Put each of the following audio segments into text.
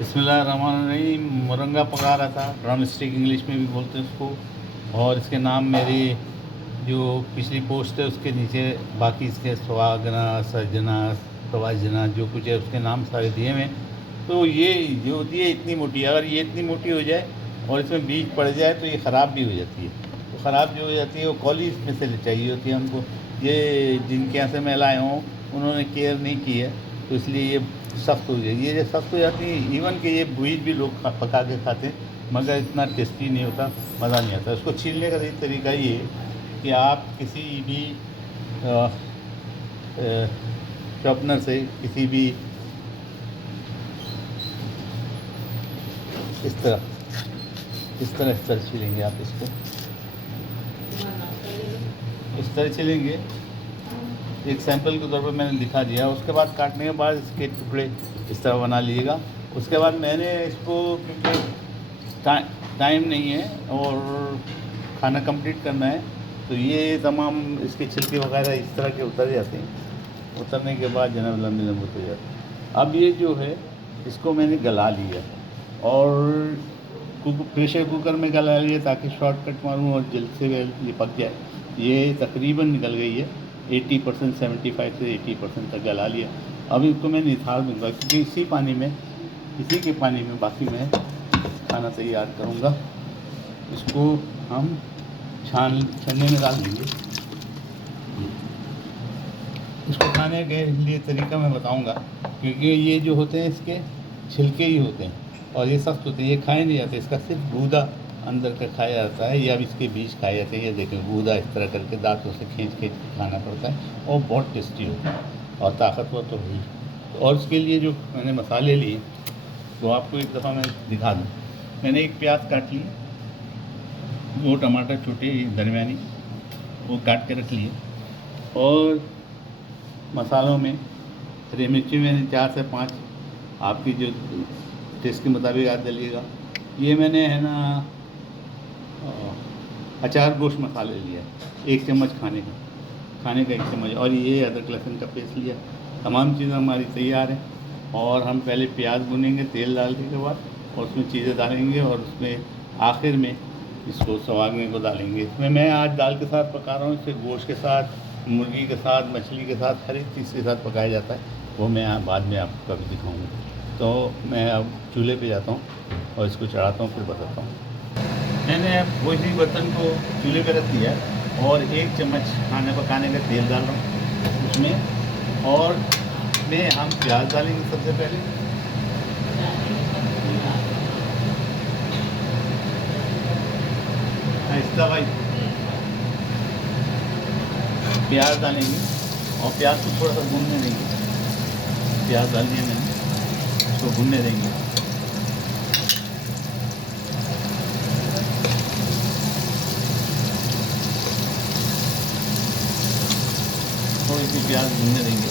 बिस्मिल्लाहिर्रहमानिर्रहीम। मुरंगा पका रहा था, ड्रम स्टिक इंग्लिश में भी बोलते हैं उसको। और इसके नाम मेरी जो पिछली पोस्ट है उसके नीचे बाकी इसके सुहागना, सजना, सवाजना जो कुछ है उसके नाम सारे दिए हुए हैं। तो ये जो होती है इतनी मोटी, अगर ये इतनी मोटी हो जाए और इसमें बीज पड़ जाए तो ये ख़राब भी हो जाती है। तो ख़राब जो हो जाती है वो कौली इसमें से चाहिए होती है हमको। ये जिनके यहाँ से मैं लाया हूँ उन्होंने केयर नहीं की है, तो इसलिए ये सख्त हो जाएगी। ये सख्त हो जाती है, इवन कि ये बीज भी लोग पका के खाते हैं, मगर इतना टेस्टी नहीं होता, मज़ा नहीं आता। उसको छीलने का सही तरीका ये है कि आप किसी भी शॉर्पनर से किसी भी इस तरह छीलेंगे आप इसको, इस तरह छीलेंगे। एक सैंपल के तौर पर मैंने दिखा दिया। उसके बाद काटने के बाद इसके टुकड़े इस तरह बना लीजिएगा। उसके बाद मैंने इसको, क्योंकि टाइम नहीं है और खाना कंप्लीट करना है, तो ये तमाम इसके छिलके वगैरह इस तरह के उतर जाते हैं। उतरने के बाद जनाब लंबी लंबी उतर जाते हैं। अब ये जो है इसको मैंने गला लिया और प्रेशर कुकर में गला लिया ताकि शॉर्टकट मारूं और जल्द से ये पक जाए। ये तकरीबन निकल गई है 80%, 75 से 80% तक गला लिया। अब इसको मैं निथार दूँगा, क्योंकि इसी के पानी में बाकी मैं खाना तैयार करूँगा। इसको हम छन्ने में डाल देंगे। इसको खाने के लिए तरीका मैं बताऊँगा, क्योंकि ये जो होते हैं इसके छिलके ही होते हैं और ये सख्त होते हैं, ये खाए नहीं जाते। इसका सिर्फ गूदा अंदर का खाया जाता है, या इसके बीज खाए जाते हैं। ये देखें, गूदा इस तरह करके दांतों से खींच के खाना पड़ता है और बहुत टेस्टी होता है और ताकतवर तो हुई। और उसके लिए जो मैंने मसाले लिए वो आपको एक दफ़ा मैं दिखा दूँ। मैंने एक प्याज काट ली, 2 टमाटर छोटे दरमियानी वो काट के रख लिए। और मसालों में हरी मिर्ची मैंने 4 से 5 आपकी जो टेस्ट के मुताबिक आप डालिएगा। ये मैंने है ना अचार गोश्त मसाले लिया 1 चम्मच खाने का 1 चम्मच। और ये अदरक लहसुन का पेस्ट लिया। तमाम चीज़ें हमारी तैयार हैं और हम पहले प्याज भुनेंगे तेल डालने के बाद, और उसमें चीज़ें डालेंगे और उसमें आखिर में इसको सवागने को डालेंगे। इसमें मैं आज दाल के साथ पका रहा हूँ, इसे गोश्त के साथ, मुर्गी के साथ, मछली के साथ, हर एक चीज़ के साथ पकाया जाता है। वो मैं बाद में आपको कभी दिखाऊँगा। तो मैं अब चूल्हे पे जाता हूँ और इसको चढ़ाता हूँ, फिर बताता हूँ। मैंने वही बर्तन को चूल्हे पे रख दिया और 1 चम्मच खाने पकाने का तेल डाल रहा हूँ उसमें, और में हम प्याज डालेंगे सबसे पहले। आहिस्ता भाई, प्याज डालेंगे और प्याज को थोड़ा सा भूनने देंगे। प्याज डाल दिया मैंने, इसको भूनने देंगे। थोड़ी सी प्याज भूनने देंगे।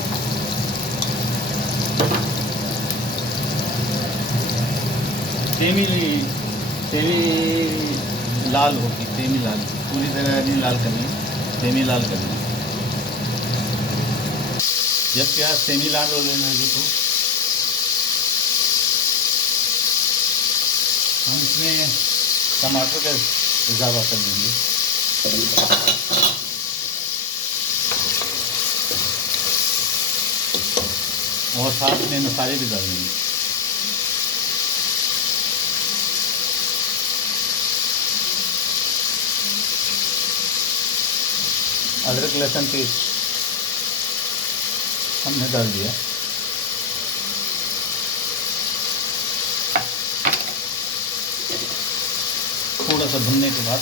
सेमी लाल होगी, सेमी लाल, पूरी तरह नहीं लाल करनी, सेमी लाल करनी। जब प्याज सेमी लाल हो लेने लगे तो हम इसमें टमाटर का इजाफा कर देंगे। और साथ में मसाले भी डाल देंगे। अदरक लहसुन पेस्ट हमने डाल दिया। थोड़ा सा भुनने के बाद,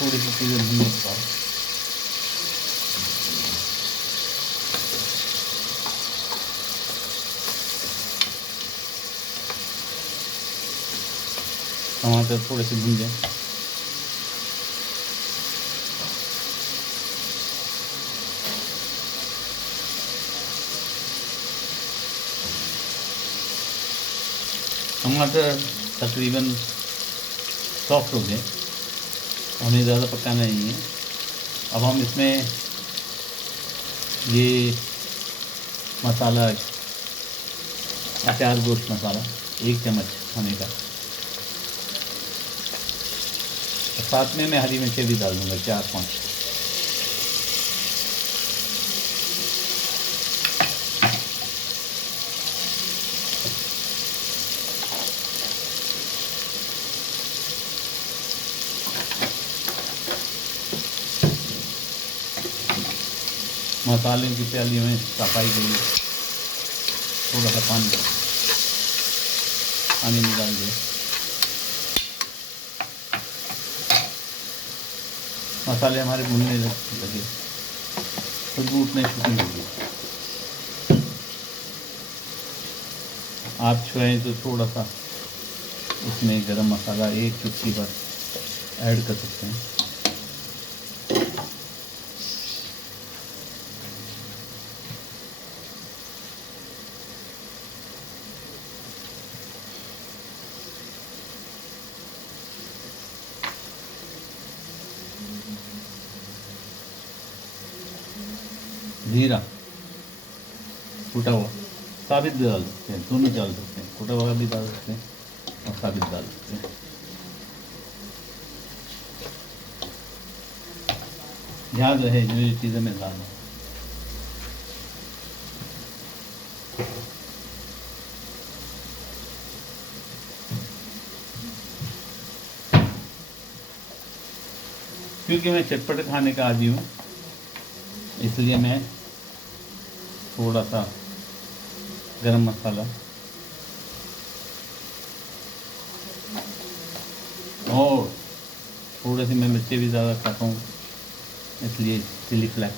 थोड़ी सी चीज़ें भुनने के बाद टमाटर थोड़े से भून जाए। टमाटर तकरीबन सॉफ्ट हो गए, हमें ज़्यादा पकाना नहीं है। अब हम इसमें ये मसाला अचार गोश्त मसाला 1 चम्मच खाने का, और साथ में मैं हरी मिर्चें भी डाल दूँगा 4-5। मसाले की प्याली में सफाई के लिए थोड़ा सा पानी निकाल दिए। मसाले हमारे भुनने लगे, खुशबू उठने शुरू हो गई। आप चाहें तो थोड़ा सा उसमें गरम मसाला 1 चुटकी पर ऐड कर सकते हैं। जीरा कूटा हुआ, साबित भी डाल सकते हैं, दोनों डाल सकते हैं, कूटा हुआ भी डाल सकते हैं और साबित डाल सकते हैं। याद रहे जो ये चीज़ें मैं डालूँ। क्योंकि मैं चटपटे खाने का आदी हूँ, इसलिए मैं थोड़ा सा गरम मसाला और थोड़े से मैं मिर्ची भी ज़्यादा खाता हूँ, इसलिए चिली फ्लेक्स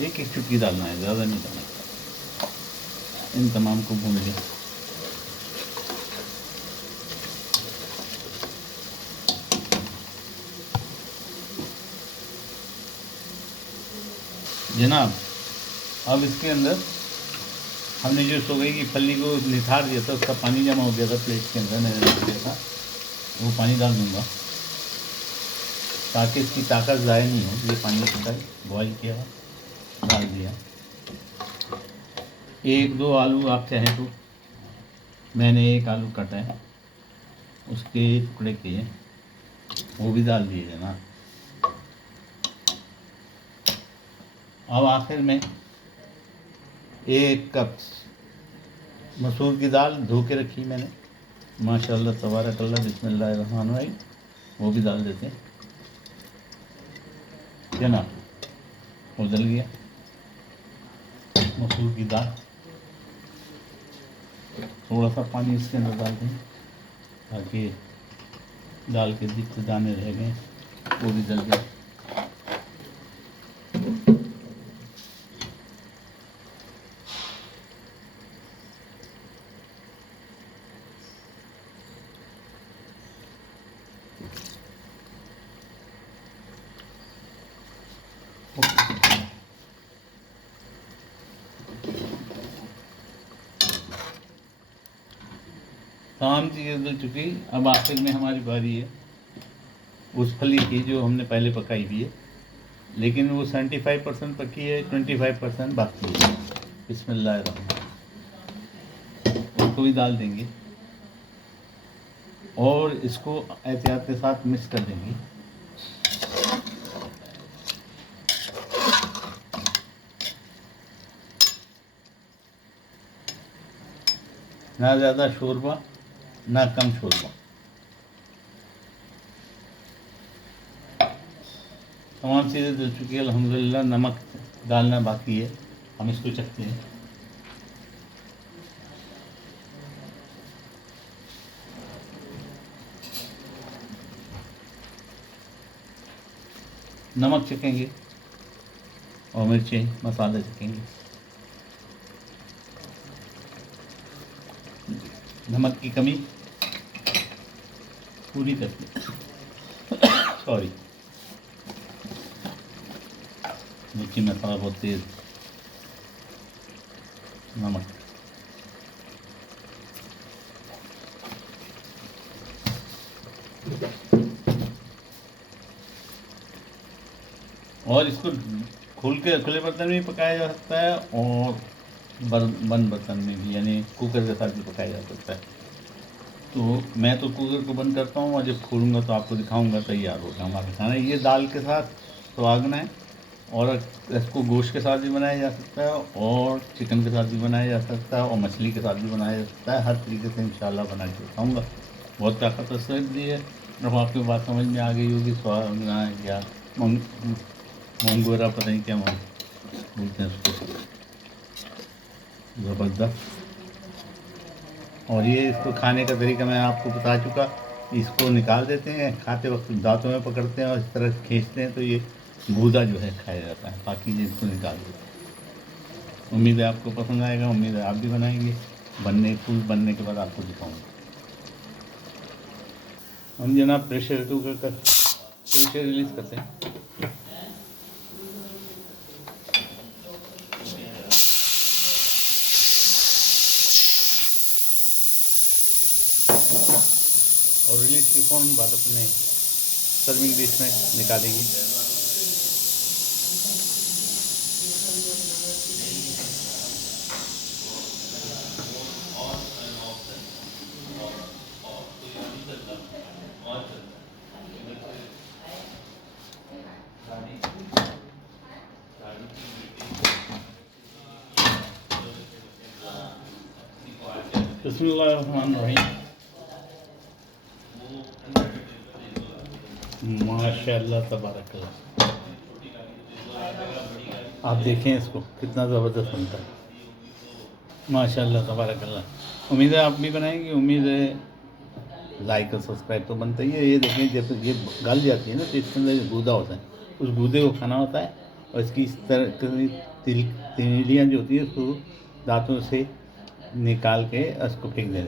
1 चुटकी डालना है, ज़्यादा नहीं डालना। इन तमाम को भून लें। जनाब, अब इसके अंदर हमने जो सोगे की फली को निथार दिया था, उसका पानी जमा हो गया था प्लेट के अंदर, मैंने रख दिया था, वो पानी डाल दूँगा ताकि इसकी ताकत ज़ाया नहीं हो। ये पानी के अंदर बॉयल किया, डाल दिया। 1-2 आलू आप चाहें तो, मैंने 1 आलू काटा है, उसके टुकड़े किए, वो भी डाल दिए ना। अब आखिर में 1 कप मसूर की दाल धो के रखी मैंने, माशाल्लाह तबारकल्लाह बिस्मिल्लाहिर्रहमानिर्रहीम, वो भी डाल देते हैं। जनाब, वो डल गया मसूर की दाल। थोड़ा सा पानी इसके अंदर डाल दें ताकि दाल के जितने दाने रह गए वो भी डल गए। तमाम चीज़ें डल चुकी। अब आखिर में हमारी बारी है उस फली की जो हमने पहले पकाई थी, लेकिन वो 75% पकी है, 25% बाकी है। बिस्मिल्लाहिर्रहमानिर्रहीम, उसको भी डाल देंगे और इसको एहतियात के साथ मिक्स कर देंगे। ना ज़्यादा शोरबा ना कम शोरबा, तमाम चीज़ें डल चुकी है अल्हम्दुलिल्लाह। नमक डालना बाकी है, हम इसको चखते हैं। नमक चखेंगे और मिर्चें मसाले चखेंगे। नमक की कमी पूरी करके सॉरी, मिर्ची मसाला बहुत तेज़, नमक और इसको खोल के खुले बर्तन में भी पकाया जा सकता है और बंद बर्तन में भी, यानी कुकर के साथ भी पकाया जा सकता है। तो मैं तो कुकर को बंद करता हूँ और जब खोलूँगा तो आपको दिखाऊँगा। तैयार होगा हमारा खाना। ये दाल के साथ सुहागना है, और इसको गोश्त के साथ भी बनाया जा सकता है, और चिकन के साथ भी बनाया जा सकता है, और मछली के साथ भी बनाया जा सकता है। हर तरीके से इंशाल्लाह बना के दिखाऊँगा। बहुत ताकतवर सब्जी है। अब आपकी बात समझ में आ गई होगी। सुहागना है या मोंगोरा, पता नहीं क्या बोलते हैं उसको। ज़बरदस्त। और ये इसको खाने का तरीका मैं आपको बता चुका। इसको निकाल देते हैं, खाते वक्त दांतों में पकड़ते हैं और इस तरह खींचते हैं तो ये गूदा जो है खाया जाता है। बाकी ये इसको निकाल देते हैं। उम्मीद है आपको पसंद आएगा। उम्मीद है आप भी बनाएंगे। फूल बनने के बाद आपको दिखाऊंगा। हम जनाब प्रेशर कुकर का प्रेशर रिलीज़ करते हैं। और रिलीज़ की फ़ौरन बाद अपने सर्विंग डिश में निकालेंगे। बिस्मिल्लाहिर्रहमानिर्रहीम। माशाअल्लाह तबारकल्लाह। आप देखें इसको कितना ज़बरदस्त बनता है। माशाअल्लाह तबारकल्लाह। उम्मीद है आप भी बनाएंगे। उम्मीद है लाइक और सब्सक्राइब तो बनता ही है। ये देखें जब ये गल जाती है ना तो इसके अंदर गूदा होता है, उस गूदे को खाना होता है। और इसकी इस तरह तिलियाँ जो होती है उसको दांतों से निकाल के उसको फेंक दें।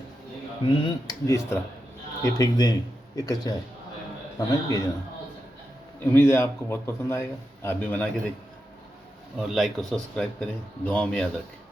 ये इस तरह ये फेंक दें। ये कच्चा है, समझ गए जना। उम्मीद है आपको बहुत पसंद आएगा। आप भी बना के देखें और लाइक और सब्सक्राइब करें। दुआओं में याद रखें।